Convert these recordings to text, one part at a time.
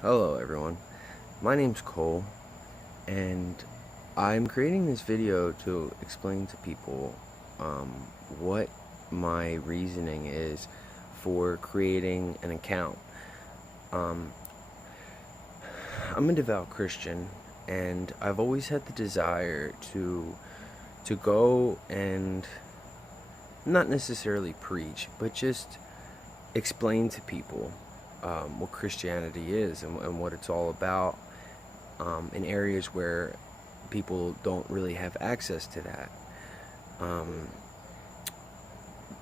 Hello everyone, my name's Cole, and I'm creating this video to explain to people um, what my reasoning is for creating an account. Um, I'm a devout Christian, and I've always had the desire to go and not necessarily preach, but just explain to people what Christianity is and what it's all about in areas where people don't really have access to that. Um,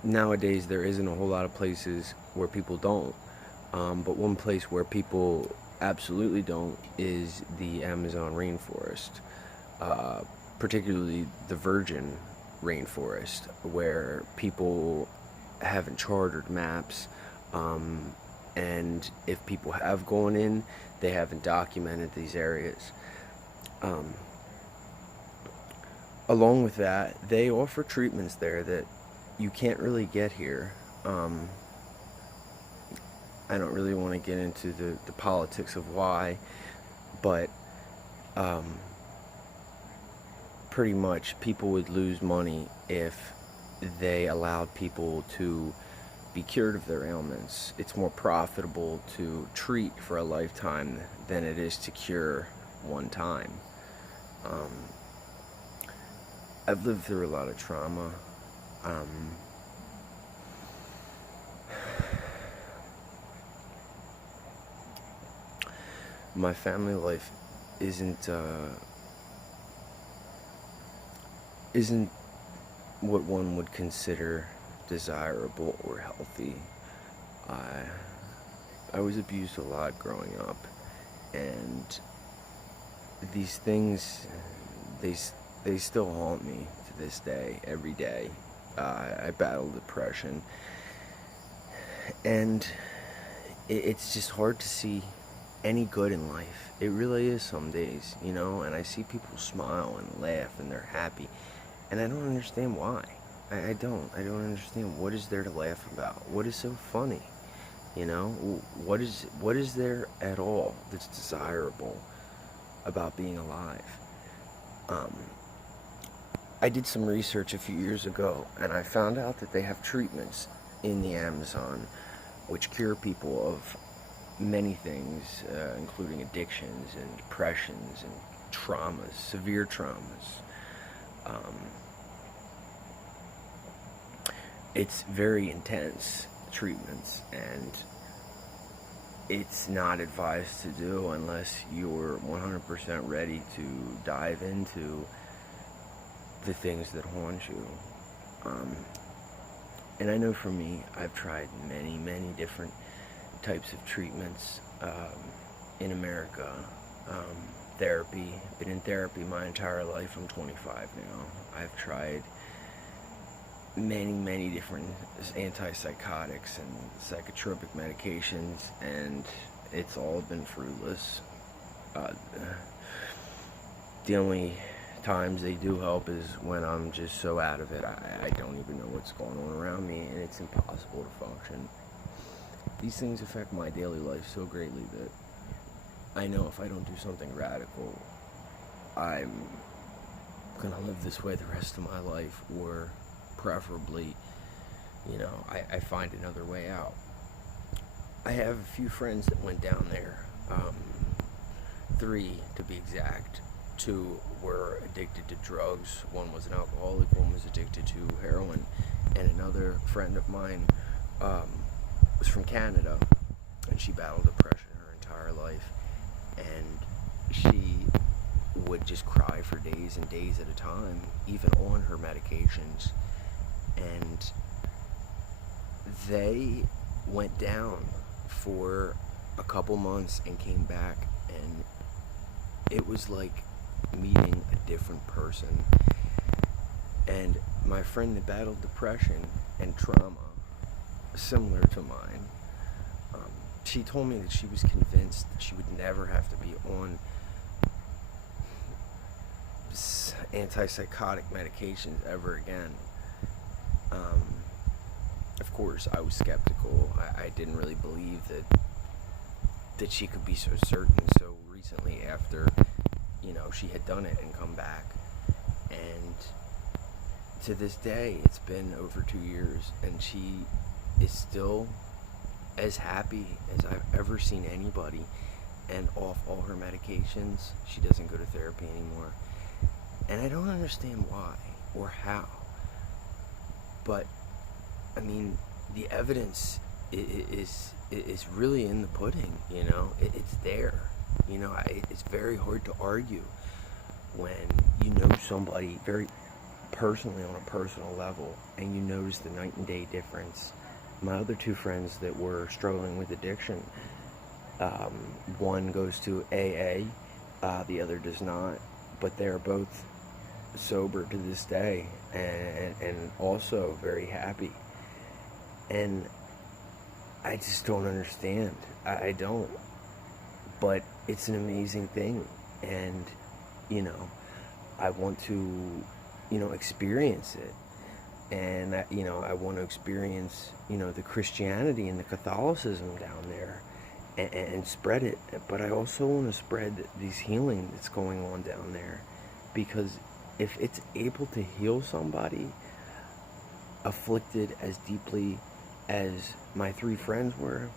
Nowadays, there isn't a whole lot of places where people don't, but one place where people absolutely don't is the Amazon rainforest, uh, particularly the virgin rainforest, where people haven't chartered maps, and if people have gone in, they haven't documented these areas. Um, Along with that, they offer treatments there that you can't really get here. I don't really want to get into the politics of why, but um, pretty much people would lose money if they allowed people to be cured of their ailments. It's more profitable to treat for a lifetime than it is to cure one time. Um, I've lived through a lot of trauma. Um, my family life isn't what one would consider desirable or healthy. I I was abused a lot growing up, and these things they they still haunt me to this day, every day. I battle depression, and it's just hard to see any good in life. It really is some days, and I see people smile and laugh and they're happy, and I don't understand why. I don't understand what is there to laugh about. What is so funny? What is there at all that's desirable about being alive? Um, I did some research a few years ago, and I found out that they have treatments in the Amazon which cure people of many things, including addictions and depressions and traumas, severe traumas. Um, it's very intense treatments, and it's not advised to do unless you're 100% ready to dive into the things that haunt you. Um, and I know for me, I've tried many, many different types of treatments in America. Therapy, been in therapy my entire life. I'm 25 now. I've tried many, many different antipsychotics and psychotropic medications, and it's all been fruitless. Uh, the only times they do help is when I'm just so out of it, I don't even know what's going on around me, and it's impossible to function. These things affect my daily life so greatly that I know if I don't do something radical, I'm gonna live this way the rest of my life, or preferably, I find another way out. I have a few friends that went down there, 3 to be exact. 2 were addicted to drugs. One was an alcoholic, one was addicted to heroin, and another friend of mine was from Canada, and she battled depression her entire life, and she would just cry for days and days at a time, even on her medications. And they went down for a couple months and came back, and it was like meeting a different person. And my friend that battled depression and trauma similar to mine, she told me that she was convinced that she would never have to be on antipsychotic medications ever again. Of course, I was skeptical. I didn't really believe that that she could be so certain so recently after, she had done it and come back. And to this day, it's been over 2 years, and she is still as happy as I've ever seen anybody, and off all her medications. She doesn't go to therapy anymore. And I don't understand why or how. But, I mean, the evidence is really in the pudding, It's there. It's very hard to argue when you know somebody very personally on a personal level and you notice the night and day difference. My other two friends that were struggling with addiction, one goes to AA, the other does not, but they're both sober to this day and also very happy. And I just don't understand. I don't. But it's an amazing thing. And, I want to, experience it. And, I want to experience, the Christianity and the Catholicism down there and spread it. But I also want to spread this healing that's going on down there. Because if it's able to heal somebody afflicted as deeply as my three friends were,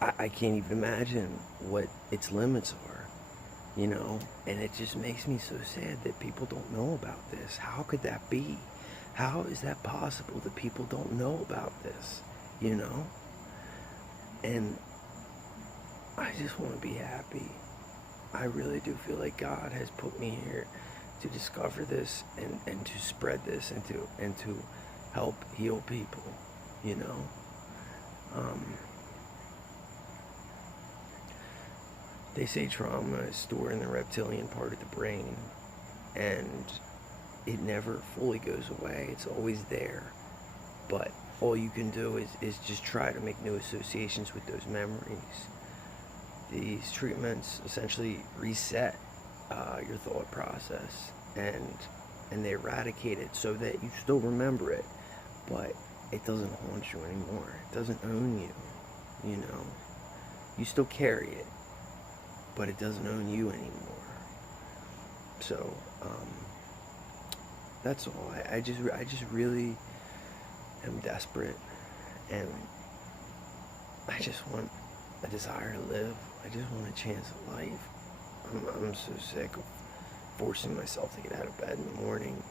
I can't even imagine what its limits are, and it just makes me so sad that people don't know about this. How could that be? How is that possible that people don't know about this, And I just want to be happy. I really do feel like God has put me here to discover this and to spread this and to help heal people, They say trauma is stored in the reptilian part of the brain, and it never fully goes away. It's always there. But all you can do is just try to make new associations with those memories. These treatments essentially reset your thought process, and they eradicate it so that you still remember it, but it doesn't haunt you anymore. It doesn't own you, You still carry it, but it doesn't own you anymore. So, that's all. I just really am desperate, and I just want a desire to live. I just want a chance at life. I'm so sick of forcing myself to get out of bed in the morning,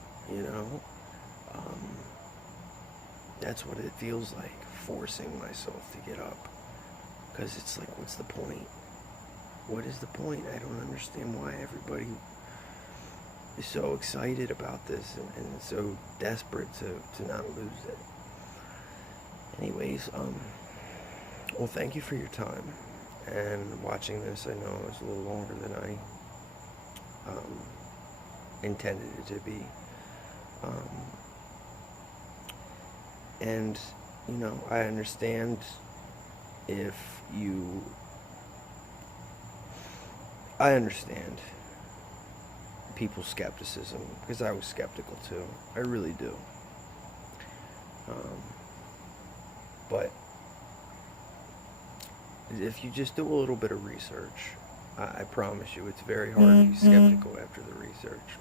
That's what it feels like, forcing myself to get up. Because it's like, what's the point? What is the point? I don't understand why everybody is so excited about this and so desperate to not lose it. Anyways, well, thank you for your time and watching this. I know it's a little longer than I intended it to be. And, I understand if I understand people's skepticism, because I was skeptical too. I really do. But if you just do a little bit of research, I promise you it's very hard to be skeptical after the research.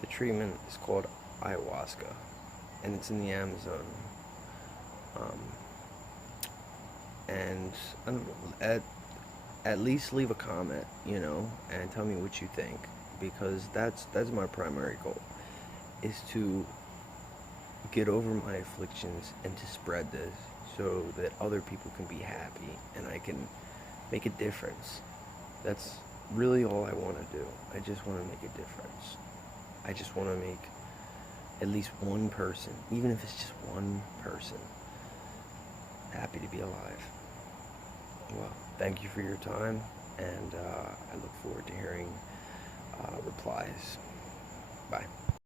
The treatment is called Auyawaska, and it's in the Amazon. And I don't know, at least leave a comment, and tell me what you think, because that's my primary goal, is to get over my afflictions and to spread this so that other people can be happy and I can make a difference. That's really all I want to do. I just want to make a difference. I just want to make at least one person, even if it's just one person, happy to be alive. Well, thank you for your time, and I look forward to hearing replies. Bye.